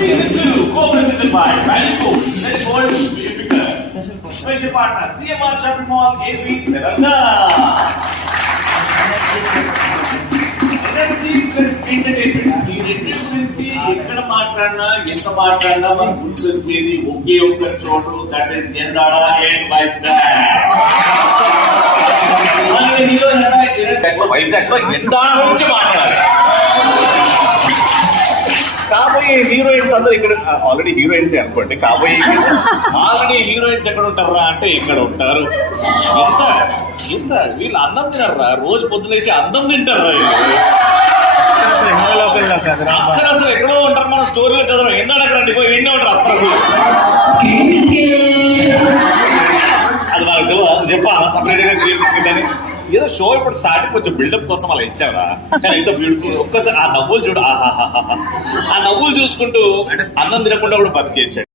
Season 2, co-presented by Value Coach, Net Gold, Special partner, CMR Shopping Mall, AP, Telangana. Energy plus entertainment. ఈ రెండింటి గురించి ఎక్కడ మాట్లాడినా ఎంత మాట్లాడినా మనం గుర్తొచ్చేది ఒకే ఒక్క చోటు, దట్ ఈస్ జెండాడ అండ్ వైజాగ్ లో ఎండాడ గురించి మాట్లాడాలి. కాబోయే హీరోయిన్స్ అందరూ ఇక్కడ ఆల్రెడీ హీరోయిన్స్ అనుకోండి. కాబోయే ఆల్రెడీ హీరోయిన్స్ ఎక్కడ ఉంటారా అంటే ఇక్కడ ఉంటారు. ఎంత ఎంత వీళ్ళు అన్నం తినర్రా, రోజు పొద్దులేసి అన్నం తింటారా అక్కడ అసలు ఎక్కడో ఉంటారు. మన స్టోరీలో చదవడం ఎందాక రండి ఎన్నో ఉంటారు అక్కడ. అది నాకు తెలియదు చెప్పా సపరేట్ గా తీసుకుంటాను. ఏదో షో ఇప్పుడు స్టార్టింగ్ కొంచెం బిల్డప్ కోసం అలా ఇచ్చారా, కానీ ఎంత బ్యూటిఫుల్. ఒక్కసారి ఆ నవ్వులు చూడు, ఆ నవ్వులు చూసుకుంటూ అన్నం తినకుండా కూడా బతికేచ్చాడు.